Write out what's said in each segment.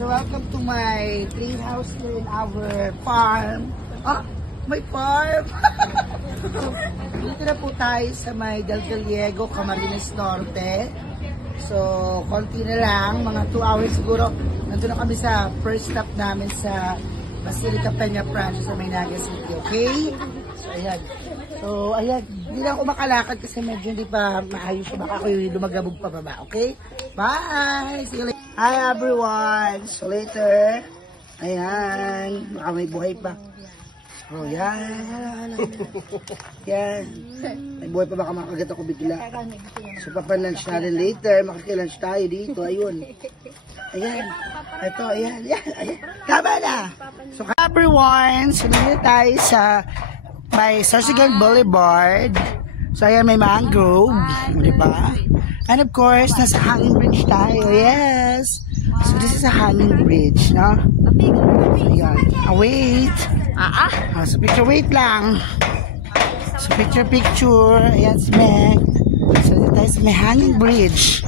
So welcome to my tree house here in our farm. Ah, may farm! Dito na po tayo sa may Del Gallego, Camarines Norte. So, konti na lang, mga 2 hours siguro. Nandun na kami sa first stop namin sa Basilica Peña Francia sa Maynaga City, okay? So, ayan. So, ayan. Hindi na ako makalakad kasi medyo hindi pa maayos. Baka ako yung lumagabog pa baba, okay? Bye! See you later! Hi everyone! So later, ayan. Baka may buhay pa. Oh, yan. Yan. May buhay pa baka makagat ako bigla. So, papanlunch natin later. Makakilunch tayo dito. Ayun. Ayan. Ito, ayan. Ayan. Tama na. So, everyone, sunod tayo sa may Sorsogon Boulevard. So, ayan, may mangrove. Diba? And of course, nasa hanging bridge tayo. Yes. So, this is a hanging bridge, no? Ayan. Wait. So, picture, wait lang. So, picture. Ayan, si Meg. So, dito tayo sa may hanging bridge.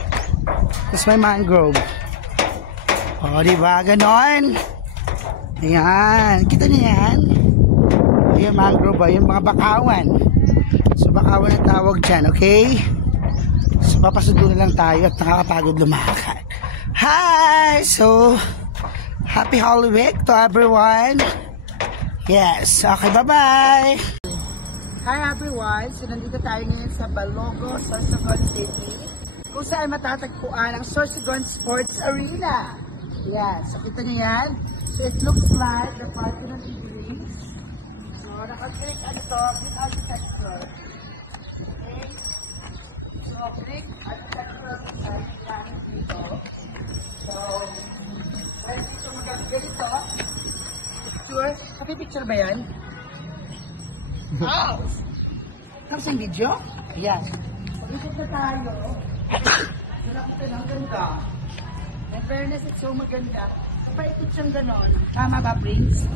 Tapos may mangrove. O, diba? Ganon. Ayan. Kita niyo yan? Ayan, mangrove. Ayan, mga bakawan. So, bakawan ang tawag dyan, okay? So, papasundo na lang tayo at nakakapagod lumakad. Hi! So, happy Holy Week to everyone. Yes. Okay, bye-bye. Hi everyone. So, nandito tayo ngayon sa Balogo, Sorsogon City, kung saan matatagpuan ang Sorsogon Sports Arena. Yes. So, kita niyo yan. So, it looks like the parking of Greece. So, nakaklik ano to, Greek architecture. Okay. So, Greek architecture design dito. So, pwede dito magagawin dito. Picture ba yan? Wow! Tapos yung video? Ayan. Pag-ikot na tayo. Nakita ng ganda. In fairness, it's so maganda. Paikot siyang ganon. Tama ba, Prince?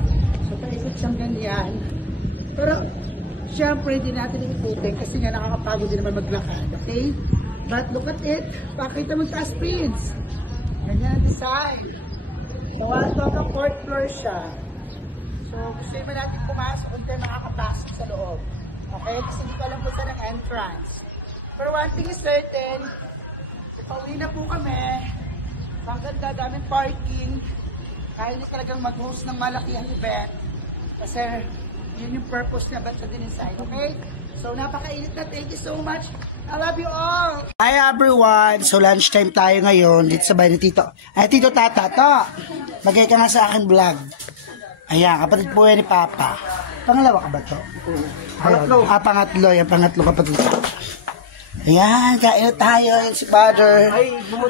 So, paikot siyang ganyan. Pero, syempre, hindi natin ikutin kasi nga nakakapagod din naman maglakad. Okay? But look at it. Pakita mo taas, Prince. Ganyan ang design. So, ang 4th floor siya. So, gusto naman natin pumasok kung tayo makakapasok sa loob. Okay? Kasi hindi ko alam po saan ang entrance. Pero one thing is certain, pauwi na po kami. Maganda, daming parking. Kaya niyo talagang mag-host ng malaking event. Kasi yun yung purpose niya, ba't siya din inside. Okay? So, napakainit na. Thank you so much. I love you all. Hi everyone. So, lunchtime tayo ngayon dito sa bahay ni Tito. Ay, Tito Tata, to. Magay ka nga sa akin vlog. Ayan, kapatid po yan ni Papa. Pangalawa ka ba to? Pangatlo. Pangatlo. Yan, pangatlo kapatid. Ayan, kain tayo. Ayan si Father.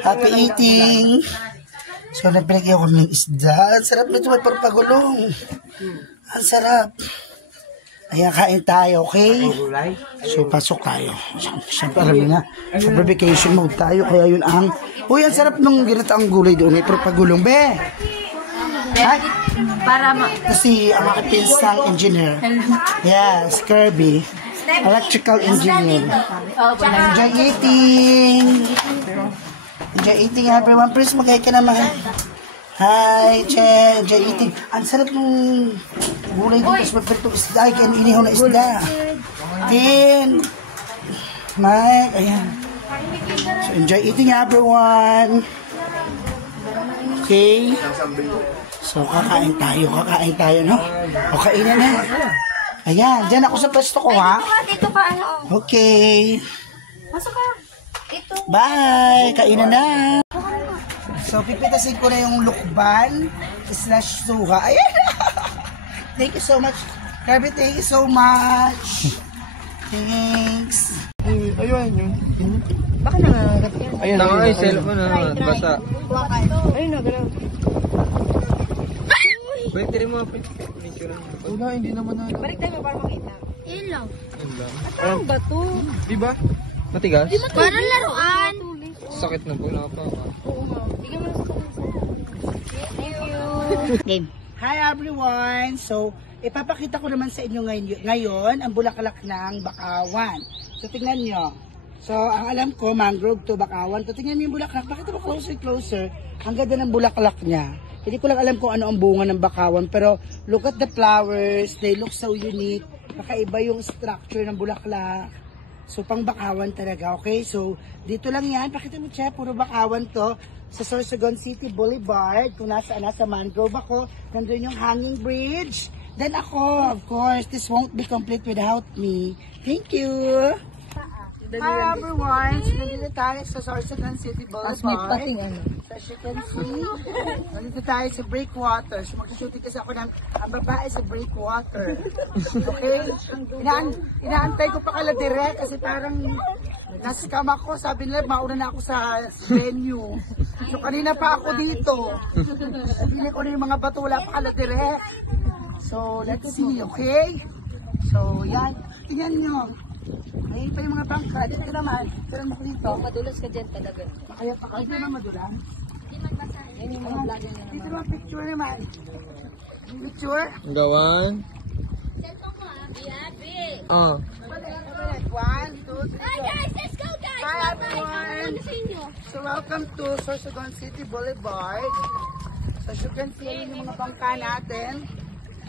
Happy eating. So, nagpinagyan ko ng isda. Ang sarap nito, may parpagulong. Ang sarap. Ayan, kain tayo, okay? So, pasok tayo. Siyempre, alam niyo na. Sa vacation mode tayo, kaya yun ang... Uy, ang sarap nung ginataang gulay doon. May parpagulong. Be! Ay! Para kasi ang aking pinsang engineer. Yes, Kirby. Electrical engineer. Enjoy eating. Enjoy eating everyone. Please mag-hi ka naman. Hi, Che. Enjoy eating. Ang sarap ng gulay dito. Mas magpirito isda. Ay, kaya inihaw na isda. Tin. Mike. Ayan. So, enjoy eating everyone. Okay. So, kakain tayo, no? O, kainin na. Ayan, dyan ako sa pwesto ko, ha? Dito ka, ano? Okay. Masok ka. Dito. Bye! Kainan na. So, pipitasin ko na yung lukban / suha. Ayan. Thank you so much. Kirby, thank you so much. Thanks. Ayun, yun. Baka nangangagat yan. Ayun, ay, cellphone na. Basa. Ayun na, gano'n. Pwede rin mga picture. Wala, hindi naman na. Balik tayo para makita. Yun lang. Yun lang. Parang bato. Diba? Matigas? Parang laruan. Sakit na po, nakapaka. Oo nga. Bigyan mo na sa Thank you. Game. Hi everyone! So, ipapakita ko naman sa inyo ngayon ang bulaklak ng bakawan. So, tingnan nyo. So, ang alam ko, mangrove to bakawan. So, tingnan nyo yung bulaklak. Bakit mo closer? Ang ganda ng bulaklak niya. Hindi ko lang alam kung ano ang bunga ng bakawan. Pero look at the flowers. They look so unique. Kakaiba yung structure ng bulaklak. So, pang bakawan talaga, okay? So, dito lang yan. Pakita mo, Che, puro bakawan to. Sa Sorsogon City Boulevard. Kung nasaan, nasa Mangrove ako. Nandun yung hanging bridge. Then ako, of course, this won't be complete without me. Thank you! Hi everyone! So, nandito tayo sa Sorsogon City Boulevard. So, as you can see, nandito tayo sa Breakwater. So, mag-shooting kasi ako ng ang babae sa Breakwater. Okay? Inaantay ko pa kala direct kasi parang na-scam ako. Sabi nila, mauna na ako sa venue. So, kanina pa ako dito. Sabi ko na yung mga bato, wala pa kala direct. So, let's see, okay? So, yan. Tingnan nyo. Ayun pa yung mga bangka. Dito naman. Pero mo dito. Madulas ka dyan talaga. Kaya pa kayo naman madulang. Yan yung mga vlogger na Dito naman picture naman. Picture. Gawan. Ah. 1, 2, 3. Hi guys, let's go guys! Hi Bye-bye. everyone! Ano sa inyo? So welcome to Sorsogon City Boulevard. So as you can see, ayun yung mga bangka natin.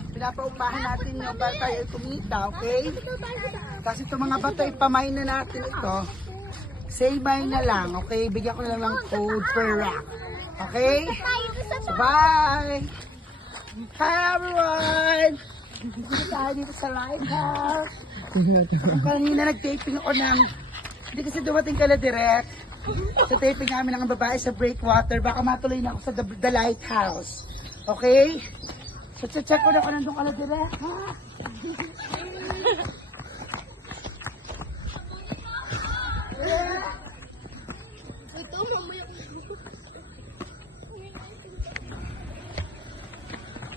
Pinapaupahan natin yung para tayo kumita, okay? Kasi itong mga bato, ipamay na natin ito. Say bye na lang, okay? Bigyan ko na lang ng code per rack. Okay? So bye! Hi everyone! Dito tayo dito sa lighthouse. Kanina nag-taping ako ng, hindi kasi dumating kala direct. So taping namin ng babae sa Breakwater. Baka matuloy na ako sa the lighthouse. Okay? So check ko na kung nandun kala direct. Ha? Ito, mamaya.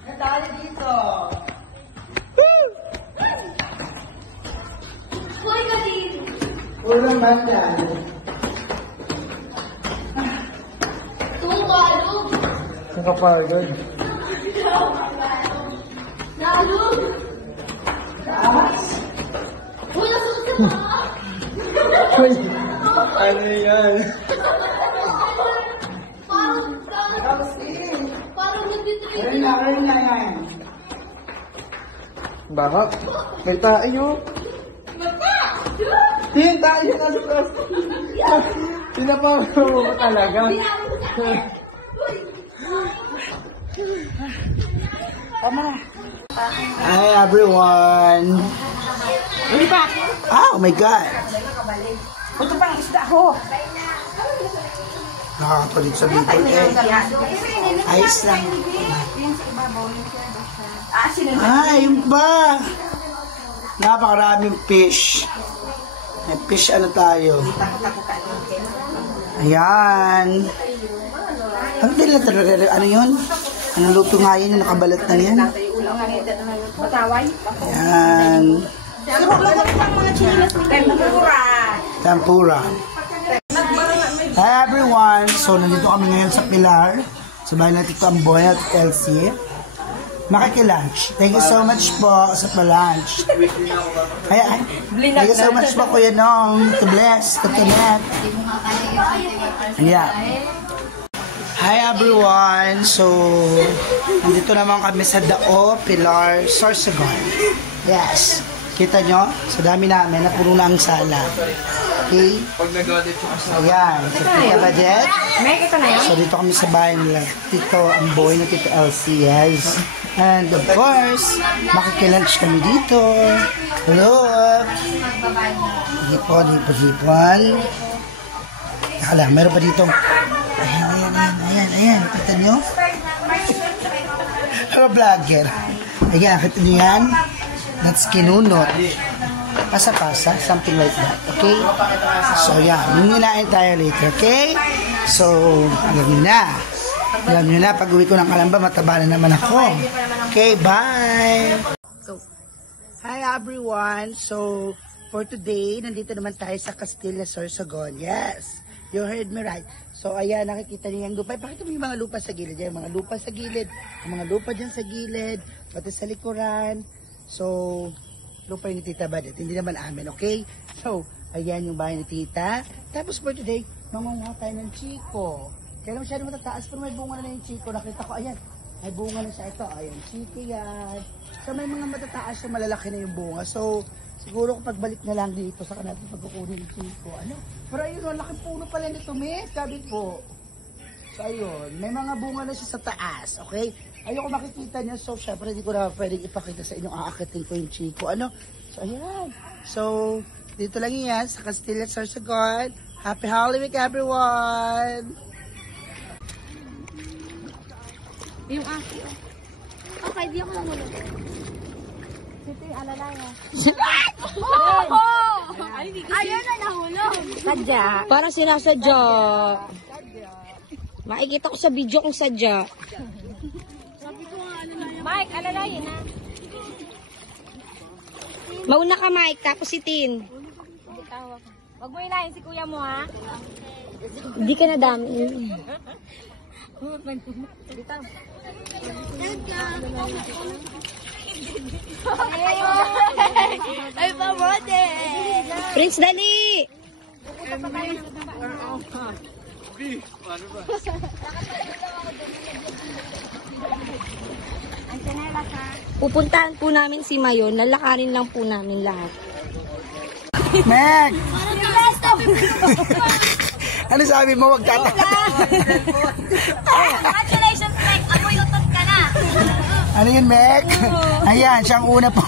Nadali dito. Hoy, kasi. Ulang banda. Tumalog. Nakapagod. Nalog. Taas. Hoy, nasunod sa paa. Uy! Ano yan? Parang nandito rin. Ayun na yan. Baka? May tayo. Tingin tayo na lukas. Pinapagawa mo ba talaga? Tama. Hi everyone. Oh my God. Ito pang isda ko. Nakakapalit sa dito eh. Ayos lang. Yung ba? Napakaraming fish. May fish ano tayo. Ayan. Ano din lang talaga? Ano yun? Ano luto nga yun? Nakabalat na yan. Ayan. Tempura. Hi everyone! So, nandito kami ngayon sa Pilar. Sa bahay na Tito Amboy at Elsie. Makikilunch. Thank you so much po sa pa-lunch. Ay. Thank you so much po, Kuya Nong. To bless. To connect. Yeah. Hi everyone! So, nandito naman kami sa Dao, Pilar, Sorsogon. Yes. Kita nyo? Sa dami namin, napuno na ang sala. Okay? Pag nag-audit yung asawa. Ayan. So, Tita Badet. May kita na yan? So, dito kami sa bahay nila. Tito Amboy na Tito Elsie. Yes. And of course, makikilunch kami dito. Hello! Hipon. Teka lang, meron pa dito. Ayan. Kita nyo? Hello, vlogger. Ayan, kita nyo yan? That's kinunot. Pasa-pasa, something like that. Okay? So, yeah. Nungunain tayo later. Okay? So, alam nyo na, pag uwi ko ng Kalamba, mataba na naman ako. Okay, bye! So, hi everyone! So, for today, nandito naman tayo sa Castilla, Sorsogon. Yes! You heard me right. So, ayan, nakikita niyo yung lupa. Pakita mo yung mga lupa sa gilid. Yung mga lupa sa gilid. Yung mga lupa dyan sa gilid. Pati sa likuran. So, lupa ni Tita Badet. Hindi naman amin, okay? So, ayan yung bahay ni Tita. Tapos for today, mangunguha tayo ng chiko. Kaya lang masyado matataas, pero may bunga na yung chiko. Nakita ko, ayan, may bunga na siya. Ito, ayan, chiko yan. So may mga matataas yung malalaki na yung bunga. So, siguro kung pagbalik na lang dito, saka natin pagkukunin yung chiko. Ano? Pero ayun, ang laki puno pala nito, Miss. Sabi po. So ayun, may mga bunga na siya sa taas, okay? Ayoko makikita niya, so syempre hindi ko na pwedeng ipakita sa inyo, aakitin ko yung chiko, ano? So ayan, so dito lang yan sa Castilla Sorsogon. Happy Holy Week everyone! Yung aki. Okay, di ako nahulog. Ito yung alalaya. Ayun na nahulog. Sadya. Parang sinasadya. Makikita ko sa video kung sadya. Mike, alalayan na. Mauna ka, Mike, tapos si Tin. Huwag mo ilayin si kuya mo, ha? Hindi ka na dami. Ay, pamote! Prince, dali! Pupuntahan po namin si Mayon, lalakarin lang po namin lahat. Meg! Ano sabi mo? Wag Congratulations, Mike! Amoy utot ka na! Ano yun, Meg? Ayan, siyang una po.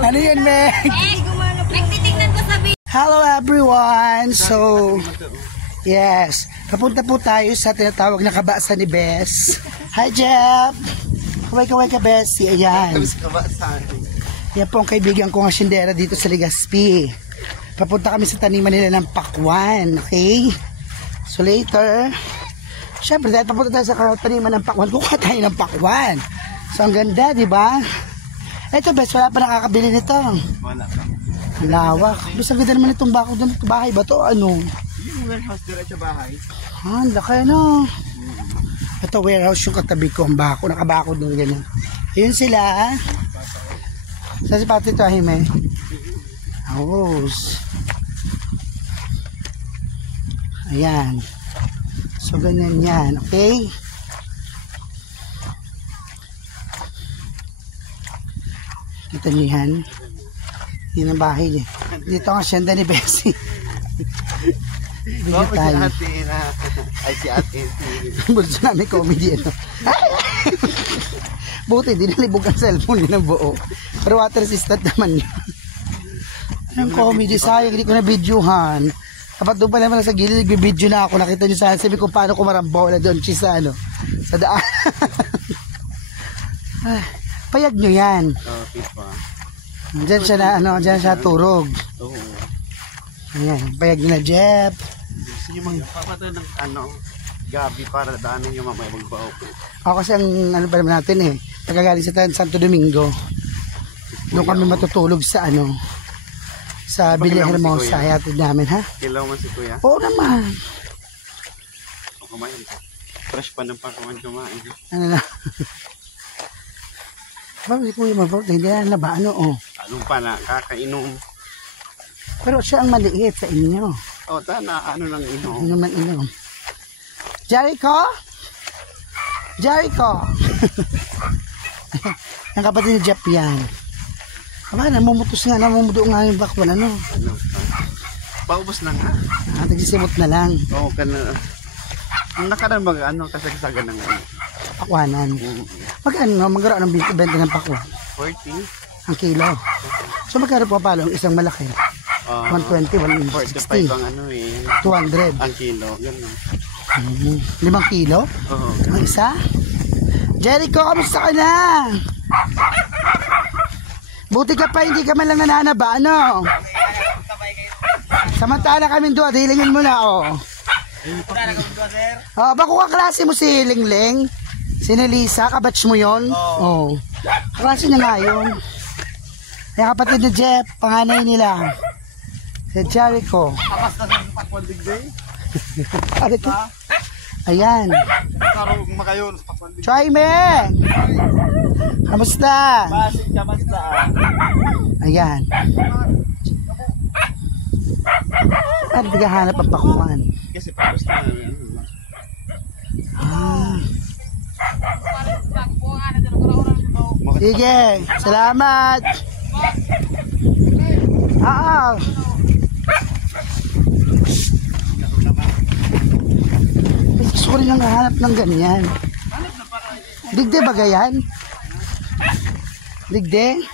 Ano yun, Meg? Mike, titignan ko sa video. Hello everyone! So, yes, papunta po tayo sa tinatawag na kabasa ni Bess. Hi, Jeff! Kaway-kaway ka, Bessie. Ayan. Yan po ang kaibigan ko ng sindera dito sa Legazpi. Papunta kami sa taniman nila ng pakwan, okay? So later, syempre dahil papunta tayo sa taniman ng pakwan, kukuha tayo ng pakwan. So ang ganda, di ba? Ito, Bess, wala pa nakakabili nito. Wala pa. Lawak. Basta ganda naman itong bako doon. Bahay ba to? Ano? Yung warehouse dire sa bahay. Ah, laki no. Ito warehouse yung katabi ko. Ang bako. Nakabako doon ganyan. Ayun sila. Sa si Pati ito, Ahime. House. Ayan. So ganyan yan. Okay? Kita niyo yan. Yun ang bahay niya. Dito ang asyenda ni Bessie. Dito Oo, si tayo. ate na. Ay, si ate. Bulso namin comedy ano. Buti, di nalibog ang cellphone yun ang buo. Pero water resistant naman yun. Ang comedy, sayang, hindi ko na videohan. Kapag doon pa naman sa gilid, nag-video na ako. Nakita nyo sa sabi kung paano ko marambaw na doon sa ano, sa daan. Ay, payag nyo yan. Okay pa. Diyan siya na, ano, diyan siya turog. Oo. Ayan, payag nyo na, Jeff. Gusto nyo magpapata ng gabi para daanan nyo mamaya magbaok. Ako kasi ang ano pa naman natin nagagaling sa Santo Domingo. Doon kami matutulog sa ano, sa Villa Hermosa. Hayatid namin, ha? Kilaw man si kuya. Oo naman. O kumain. Fresh pa ng pakawan kumain. Ano na? Bakit po yung mabot? Hindi na ba? Ano, oh. Anong pa na, kakainom. Pero siya ang maliit sa inyo. O, tana, ano lang inom. Ano man inom? Jericho? Jericho! Ang kapatid ni Jeff yan. Aba, namumutos nga, namumudo nga yung bakwan, ano? Ano? Paubos na nga. Nagsisimot na lang. Oo, kana. Ang nakaraan mag kasagsagan ng ano. Pakwanan. Magkano, magkaroon ng benta ng pakwan? 40. Ang kilo. So magkano po pala ang isang malaki? 120, 45 160, ang ano 200. ang kilo. Ganun. 5 kilo? Oo. Ang isa? Jericho, kamusta ka na? Buti ka pa, hindi ka man lang nananaba, ano? Samantala kami doon, hilingin mo na, oh. Oh, bako kaklase mo si Lingling? Si Nelisa, kabatch mo yon? Oo. Oh. Kaklase niya nga yun. Ay, kapatid ni Jeff, panganay nila. Si Jericho. Tapas na sa pakwandig day. Ano ito? Ayan. Karong makayon sa pakwandig. Choyme! Kamusta? Basig kamusta? Ayan. Bakit naghahanap ang pakwan? Kasi tapos na. Sige, salamat. Gusto ko rin lang hahanap ng ganyan. Digde ba gayan? Digde?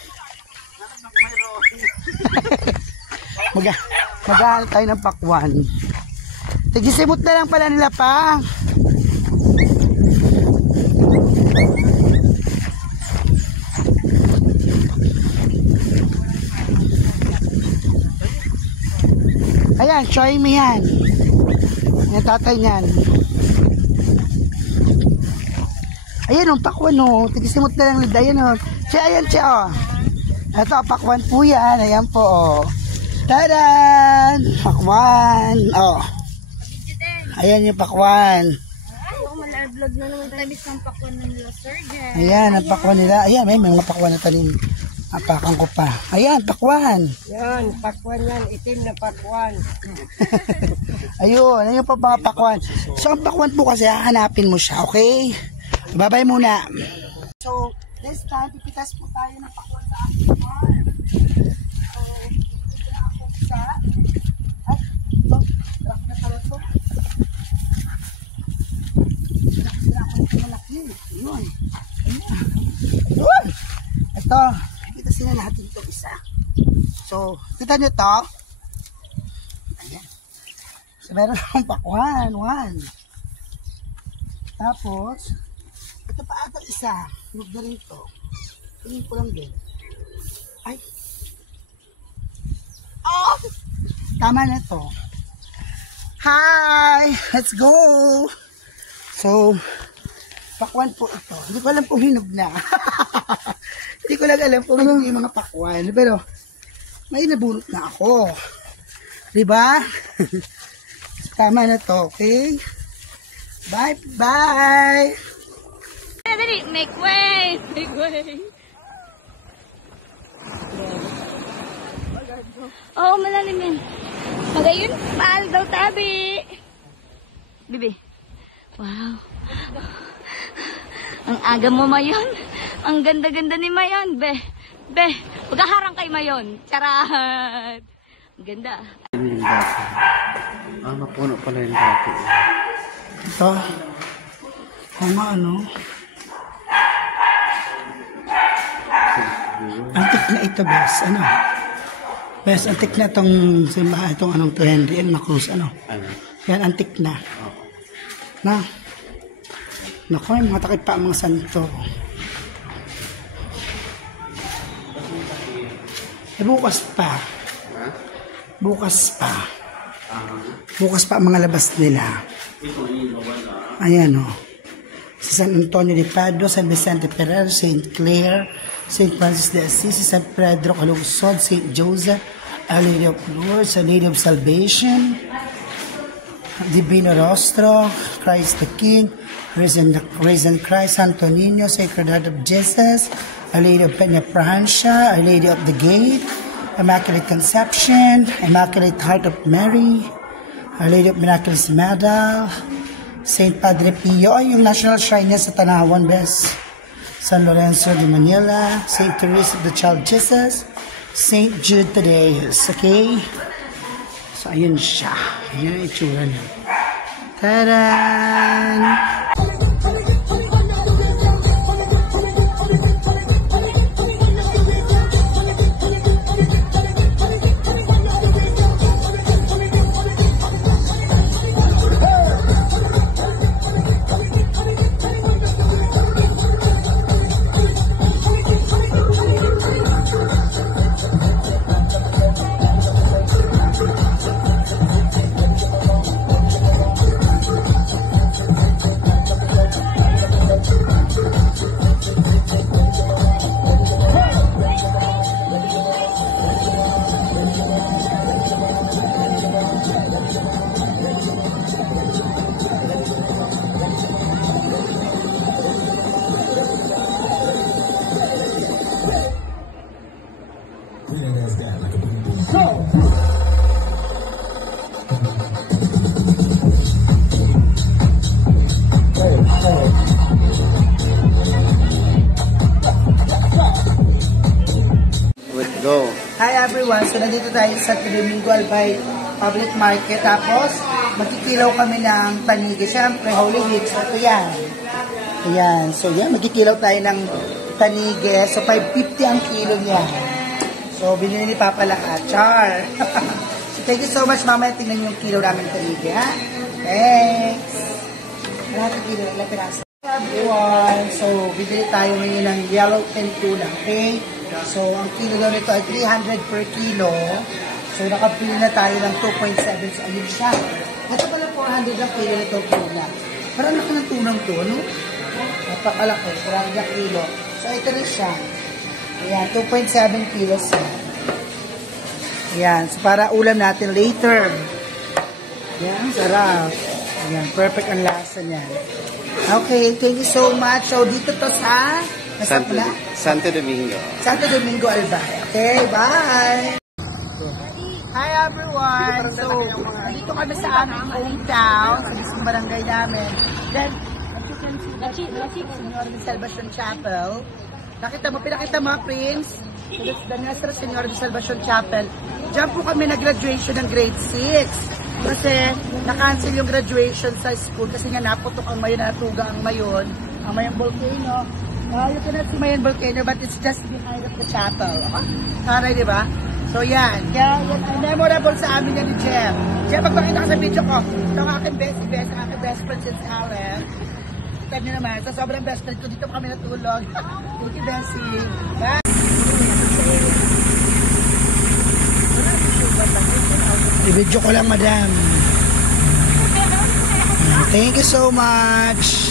Maghahanap tayo ng pakwan. Tigisimot na lang pala nila pa. Ayan, try me yan. Yan tatay niyan. Ayan o, pakwan o. Tigisimot na lang nila. Ayan o. Ayan siya o. Ito, pakwan po yan. Ayan po o. Tadan! Pakwan. O. Ayan yung pakwan. Vlog na naman tayo ng pakwan ng nila, Sir Jen. Ayan, ang pakwan nila. Ayan, may mga pakwan na tanim. Apakan ko pa. Ayan, pakwan. Yan, pakwan yan. Itim na pakwan. Ayun, ayun pa mga pakwan. So, ang pakwan po kasi, hahanapin mo siya, okay? Babay muna. So, this time, pipitas po tayo ng pakwan sa aking farm. So, ito na ako sa... Ay, ito. Drop na pala ito. Drop na ako nito malaki. Ayun. Ayun. Ito. Pipitasin na natin ito isa. So, kita nyo ito. Ayan. So, meron akong pakwan. One. Tapos, ito pa ata isa. Huwag na rin ito. Tingin ko lang din. Ay. Oh! Tama na ito. Hi! Let's go! So, pakwan po ito. Hindi ko alam kung hinog na. Hindi ko lang alam kung hinog yung mga pakwan. Pero, may nabunot na ako. Diba? Tama na to, okay? Bye! Bye! Dali, make way! Make way! Oo, malalim yan. Magayon, mahal daw tabi. Bibi. Wow. Ang aga mo, Mayon. Ang ganda-ganda ni Mayon, be. Be, pagkaharang kay Mayon. Charat. Ang ganda. Yan yung dati. Mapuno pala yung dati. Ito. Kung ano. Antik na ito, Bes. Ano? Bes, antik na itong simbahan, itong anong 2 Henry and Macruz. Ano? Ano? Yan, antik na. Na. Naku, yung mga takip pa ang mga santo. Bukas pa. Bukas pa. Bukas pa ang mga labas nila. Ayan o. Si San Antonio de Padua, San Vicente Ferrer, St. Clair, St. Francis de Assisi, San Pedro Calungsod, St. Joseph, Our Lady of Lourdes, Our Lady of Salvation, Divino Rostro, Christ the King, Risen Christ, Santo Niño, Sacred Heart of Jesus, Our Lady of Peña Francia, Our Lady of the Gate, Immaculate Conception, Immaculate Heart of Mary, Our Lady of Miraculous Medal, St. Padre Pio, ay yung National Shrine niya sa Tanawan, Bes. San Lorenzo de Manila, St. Teresa of the Child Jesus, St. Jude Tadeus, okay? So, ayun siya. Ayun ang itsura niya. Taran! Hi everyone! So nandito tayo sa Domingo Albay Public Market. Tapos magkikilaw kami ng panigi. Siyempre, Holy Week. So ito yan. Ayan. So yan, magkikilaw tayo ng panigi. So 550 ang kilo niya. So binili ni Papa lahat. Char! So thank you so much. Mamaya tingnan niyo yung kilo namin ng panigi. Ha? Thanks! Lahat ng kilo. Lahat pirasa. Everyone! So bibili tayo ngayon ng yellowfin tuna. Okay? So, ang kilo daw nito ay 300 per kilo. So, nakapili na tayo ng 2.7. So, ayun siya. Ito pala 400 ang kilo nito tuna. Parang laki ng tunang to, no? Napakalaki, 400 kilo. So, ito rin siya. Ayan, 2.7 kilos siya. Ayan, so para ulam natin later. Ayan, sarap. Ayan, perfect ang lasa niya. Okay, thank you so much. So, dito to sa... Santo Domingo. Santo Domingo Albay. Okay, bye! Hi everyone! So, dito kami sa aming hometown, sa mismong barangay namin. Then, as you can see, Senyor de Salvacion Chapel. Pinakita mo, Prince? The Nuestra Senora de Salvacion Chapel. Diyan po kami nag-graduation ng grade 6. Kasi, na-cancel yung graduation sa school kasi nga naputok ang mayon, natuga ang mayon volcano. You cannot see Mayon Volcano, but it's just behind of the chapel. Taray, di ba? So, yan. Yan ay memorable sa amin yan ni Jem. Jem, magpakita ka sa video ko. Ito ang aking best friend since Allen. Kita nyo naman. So, sobrang best friend ko. Dito kami natulog. Thank you, Bessie. Bye! I-video ko lang, madam. Thank you so much.